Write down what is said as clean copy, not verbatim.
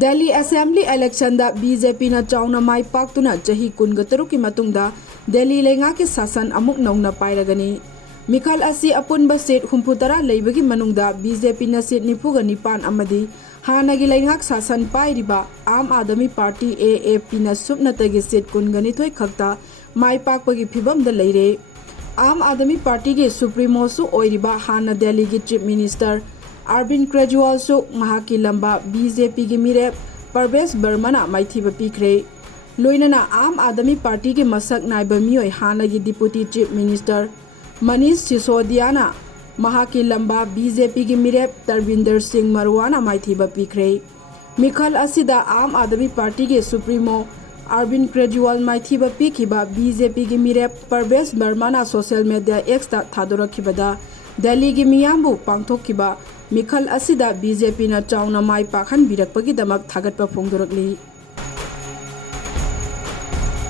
Delhi Assembly election da BJP na chauna mai paktuna chahi kunga taruki matungda Delhi lenga ki sasan amuk nauna pairagani. Mikhal asi apunba seat humputara leibagi manungda BJP na seat nipuga nipan amadi hanagi lengak sasan pairiba Aam Aadmi Party AAP na supnatagi seat kungani thoi khakta mai pakpagi phibam da leire. Aam Aadmi Party ge Supremo su oiriba hana Delhi ki Chief Minister Arvind Kejriwal su mahaki lamba BJP ki Mirep Parvesh Verma na Maithiba Pikhre. Loinana Aam Aadmi Party ki masak naiba miyoi hana ki Deputy Chief Minister Manish Sisodia na mahaki lamba BJP ki Mirep Tarvinder Singh Marwana Maithiba Pikhre. Mikhal asida Aam Aadmi Party ki Supremo Arvind Kejriwal Maithiba Pikhiba BJP ki Mirep Parvesh Verma na social media X ta thadorakhibada Delhi ki miyambu pangthokkiba Mikhal asida BJP na chauna mai pakhan birakpagi damak thagatpa phongdorakli.